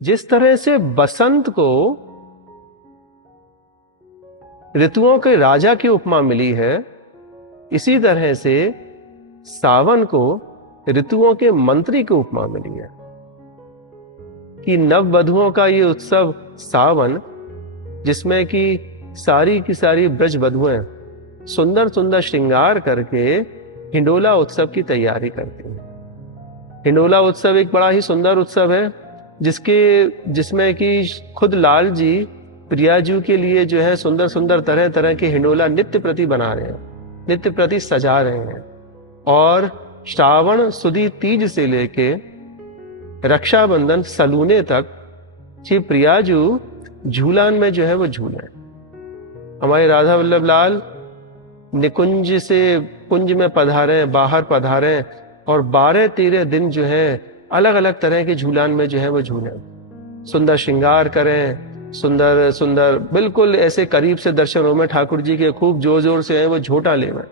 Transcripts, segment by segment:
जिस तरह से बसंत को ऋतुओं के राजा की उपमा मिली है, इसी तरह से सावन को ऋतुओं के मंत्री की उपमा मिली है कि नववधुओं का ये उत्सव सावन, जिसमें कि सारी की सारी ब्रज वधुएं सुंदर सुंदर श्रृंगार करके हिंडोला उत्सव की तैयारी करती हैं। हिंडोला उत्सव एक बड़ा ही सुंदर उत्सव है जिसमें कि खुद लाल जी प्रिया जी के लिए जो है सुंदर सुंदर तरह तरह के हिंडोला नित्य प्रति बना रहे हैं, नित्य प्रति सजा रहे हैं। और श्रावण सुदी तीज से लेके रक्षाबंधन सलूने तक श्री प्रियाजू झूलान में जो है वो झूले। हमारे राधा वल्लभ लाल निकुंज से कुंज में पधारे, बाहर पधारे और 12-13 दिन जो है अलग अलग तरह के झूलान में जो है वो झूले, सुंदर श्रृंगार करें, सुंदर सुंदर बिल्कुल ऐसे करीब से दर्शन हो में ठाकुर जी के, खूब जोर जोर से है वो झोटा ले में।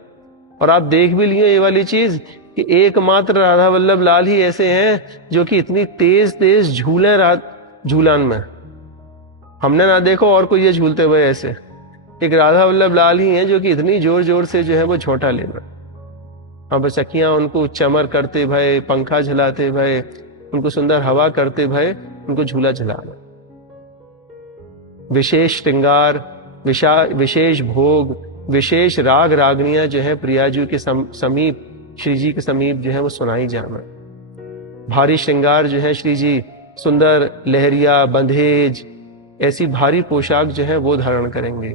और आप देख भी लिए ये वाली चीज कि एकमात्र राधा वल्लभ लाल ही ऐसे हैं जो कि इतनी तेज तेज झूले झूलान में हमने ना देखो और कोई ये झूलते हुए ऐसे। एक राधा वल्लभ लाल ही हैं जो कि इतनी जोर जोर से जो है वो झोटा ले में। अब सखियां उनको चमर करते भय, पंखा झलाते भय, उनको सुंदर हवा करते भय उनको झूला झलाना। विशेष श्रृंगार, विशेष भोग, विशेष राग रागनियां जो है प्रियाजू के समीप, श्री जी के समीप जो है वो सुनाई जाना। भारी श्रृंगार जो है श्री जी सुंदर लहरिया, बंधेज, ऐसी भारी पोशाक जो है वो धारण करेंगे।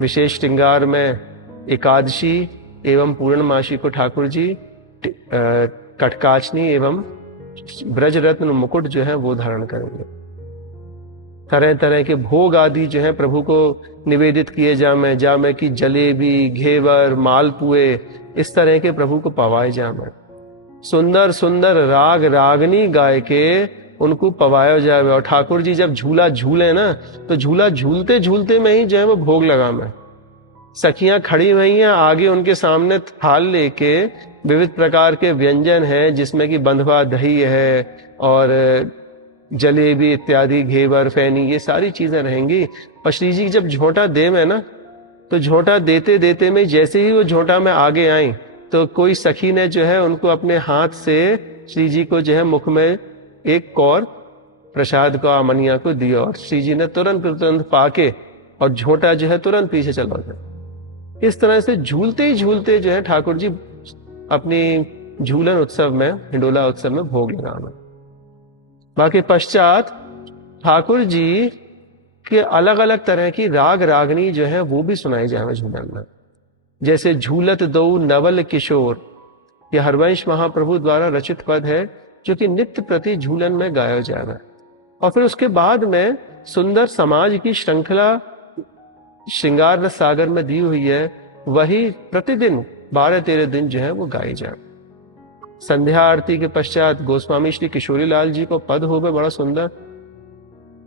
विशेष श्रृंगार में एकादशी एवं पूर्णमासी को ठाकुर जी कटकाचनी एवं ब्रज रत्न मुकुट जो है वो धारण करेंगे। तरह तरह के भोग आदि जो है प्रभु को निवेदित किए जामे की जलेबी, घेवर, मालपुए, इस तरह के प्रभु को पवाए जामे। सुंदर सुंदर राग रागनी गाय के उनको पवाया जाए। और ठाकुर जी जब झूला झूले ना तो झूला झूलते झूलते में ही जो है वो भोग लगा में। सखियां खड़ी हुई हैं, आगे उनके सामने थाल लेके विविध प्रकार के व्यंजन हैं जिसमें कि बंधवा दही है और जलेबी इत्यादि, घेवर, फैनी, ये सारी चीजें रहेंगी। और श्री जी जब झोंटा दे में ना तो झोंटा देते देते में जैसे ही वो झोंटा में आगे आई तो कोई सखी ने जो है उनको अपने हाथ से श्री जी को जो है मुख में एक कौर प्रसाद को आमनिया को दिया और श्री जी ने तुरंत पाके और झोंटा जो है तुरंत पीछे चला गया। इस तरह से झूलते ही झूलते जो है ठाकुर जी अपनी झूलन उत्सव में, हिंडोला उत्सव में भोग लगाना। बाकी पश्चात ठाकुर जी के अलग अलग तरह की राग रागनी जो है वो भी सुनाई जाए झूलन में। जैसे झूलत दो नवल किशोर, यह हरवंश महाप्रभु द्वारा रचित पद है जो कि नित्य प्रति झूलन में गाया जा रहा है। और फिर उसके बाद में सुंदर समाज की श्रृंखला श्रृंगार रस सागर में दी हुई है, वही प्रतिदिन 12-13 दिन जो है वो गाई जाए। संध्या आरती के पश्चात गोस्वामी श्री किशोरी लाल जी को पद हो गए बड़ा सुंदर।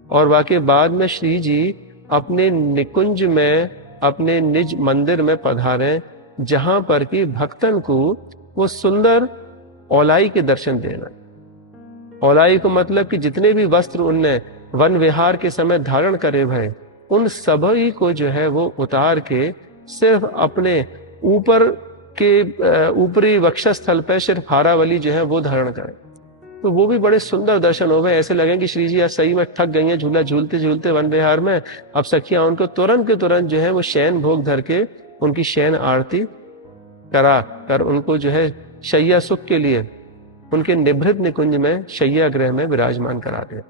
और वाकई बाद में श्री जी अपने निकुंज में, अपने निज मंदिर में पधारे, जहां पर कि भक्तन को वो सुंदर औलाई के दर्शन देना। औलाई को मतलब कि जितने भी वस्त्र उनने वन विहार के समय धारण करे भय, उन सभी को जो है वो उतार के सिर्फ अपने ऊपर के ऊपरी वक्षस्थल पर सिर्फ हारावली जो है वो धारण करें। तो वो भी बड़े सुंदर दर्शन हो गए। ऐसे लगे कि श्री जी आज सही में थक गई हैं झूला झूलते झूलते वन विहार में। अब सखियां उनको तुरंत के तुरंत जो है वो शयन भोग धर के उनकी शयन आरती करा कर उनको जो है शैया सुख के लिए उनके निभृत निकुंज में शैया गृह में विराजमान करा दे।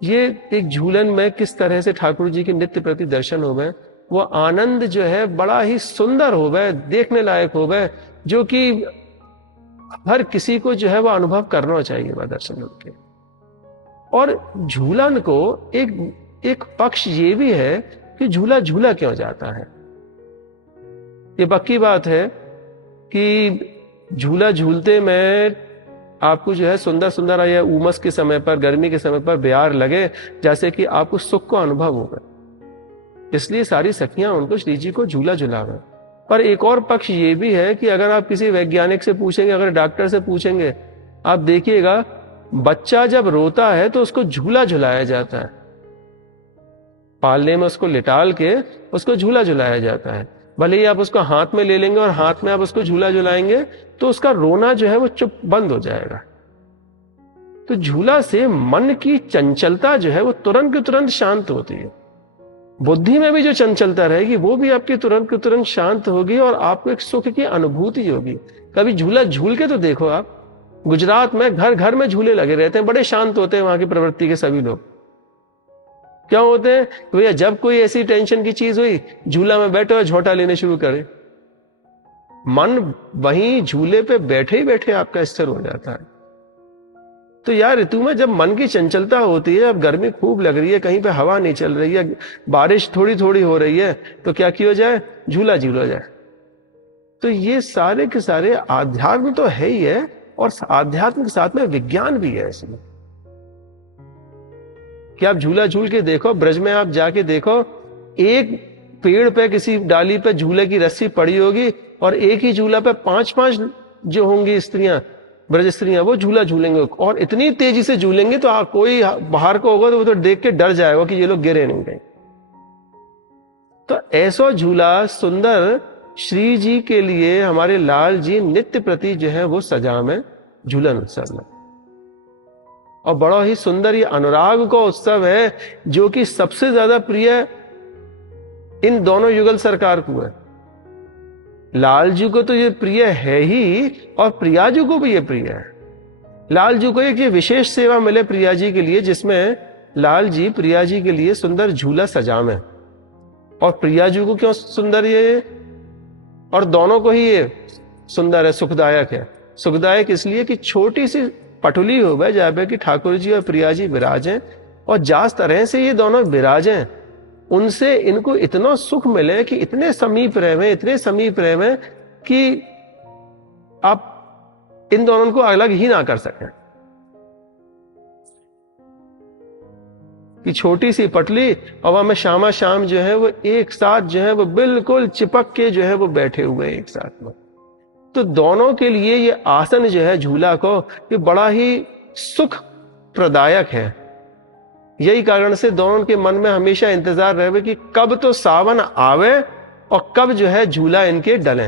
ये एक झूलन में किस तरह से ठाकुर जी के नित्य प्रति दर्शन हो गए, वो आनंद जो है बड़ा ही सुंदर हो गए, देखने लायक हो गए, जो कि हर किसी को जो है वो अनुभव करना चाहिए वह दर्शन उनके। और झूलन को एक पक्ष ये भी है कि झूला झूला क्यों जाता है। ये पक्की बात है कि झूला झूलते में आपको जो है सुंदर सुंदर या उमस के समय पर, गर्मी के समय पर ब्यार लगे, जैसे कि आपको सुख को अनुभव होगा। इसलिए सारी सखियां उनको श्री जी को झूला झुलावे। पर एक और पक्ष ये भी है कि अगर आप किसी वैज्ञानिक से पूछेंगे, अगर डॉक्टर से पूछेंगे, आप देखिएगा बच्चा जब रोता है तो उसको झूला झुलाया जाता है, पालने में उसको लिटाल के उसको झूला झुलाया जाता है। भले ही आप उसको हाथ में ले लेंगे और हाथ में आप उसको झूला झुलाएंगे तो उसका रोना जो है वो चुप बंद हो जाएगा। तो झूला से मन की चंचलता जो है वो तुरंत की तुरंत शांत होती है। बुद्धि में भी जो चंचलता रहेगी वो भी आपकी तुरंत की तुरंत शांत होगी और आपको एक सुख की अनुभूति होगी। कभी झूला झूल के तो देखो आप, गुजरात में घर घर में झूले लगे रहते हैं, बड़े शांत होते हैं वहां की प्रवृत्ति के सभी लोग। क्या होते हैं भैया, जब कोई ऐसी टेंशन की चीज हुई झूला में बैठे और झोंटा लेने शुरू करे, मन वहीं झूले पे बैठे ही बैठे आपका स्थिर हो जाता है। तो यार ऋतु में जब मन की चंचलता होती है, अब गर्मी खूब लग रही है, कहीं पे हवा नहीं चल रही है, बारिश थोड़ी थोड़ी हो रही है, तो क्या किया जाए, झूला झूला जाए। तो ये सारे के सारे आध्यात्म तो है ही है और आध्यात्म के साथ में विज्ञान भी है इसमें। कि आप झूला झूल के देखो, ब्रज में आप जाके देखो, एक पेड़ पे किसी डाली पे झूले की रस्सी पड़ी होगी और एक ही झूला पे 5-5 जो होंगी स्त्रियां, ब्रज स्त्रियां, वो झूला झूलेंगे और इतनी तेजी से झूलेंगे तो कोई बाहर को होगा तो वो तो देख के डर जाएगा कि ये लोग गिरे नहीं गए। तो ऐसा झूला सुंदर श्री जी के लिए हमारे लाल जी नित्य प्रति जो है वो सजा में झूलन उत्सव में, और बड़ा ही सुंदर ये अनुराग का उत्सव है जो कि सबसे ज्यादा प्रिय इन दोनों युगल सरकार को है। लाल जी को तो ये प्रिय है ही और प्रिया जी को भी ये प्रिय है। लाल जी को एक ये विशेष सेवा मिले प्रिया जी के लिए, जिसमें लाल जी प्रिया जी के लिए सुंदर झूला सजावे। और प्रिया जी को क्यों सुंदर ये, और दोनों को ही ये सुंदर है, सुखदायक है। सुखदायक इसलिए कि छोटी सी पटुली हो गए जहाँ पे कि ठाकुर जी और प्रिया जी विराजें, और जिस तरह से ये दोनों विराजें उनसे इनको इतना सुख मिले कि इतने समीप रहे, इतने समीप रहे कि आप इन दोनों को अलग ही ना कर सकें। कि छोटी सी पटली और वहां में शामा शाम जो है वो एक साथ जो है वो बिल्कुल चिपक के जो है वो बैठे हुए एक साथ में। तो दोनों के लिए ये आसन जो है झूला को, ये बड़ा ही सुख प्रदायक है। यही कारण से दोनों के मन में हमेशा इंतजार रहे कि कब तो सावन आवे और कब जो है झूला इनके डले।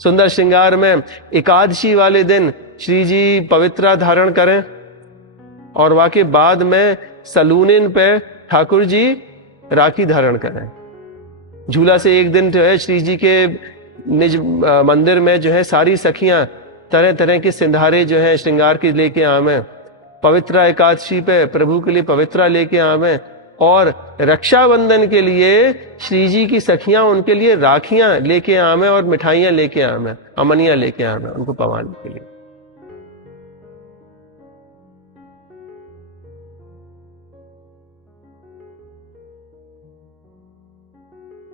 सुंदर श्रृंगार में एकादशी वाले दिन श्री जी पवित्रा धारण करें और वाके बाद में सलूनिन पे ठाकुर जी राखी धारण करें। झूला से एक दिन जो है श्री जी के निज मंदिर में जो है सारी सखियां तरह तरह के सिंधारे जो है श्रृंगार के लेके आवे, पवित्रा एकादशी पे प्रभु के लिए पवित्रा लेके आवे, और रक्षाबंधन के लिए श्री जी की सखियां उनके लिए राखियां लेके आवे और मिठाइयां लेके आवे, अमनियां लेके आवे उनको पवाने के लिए।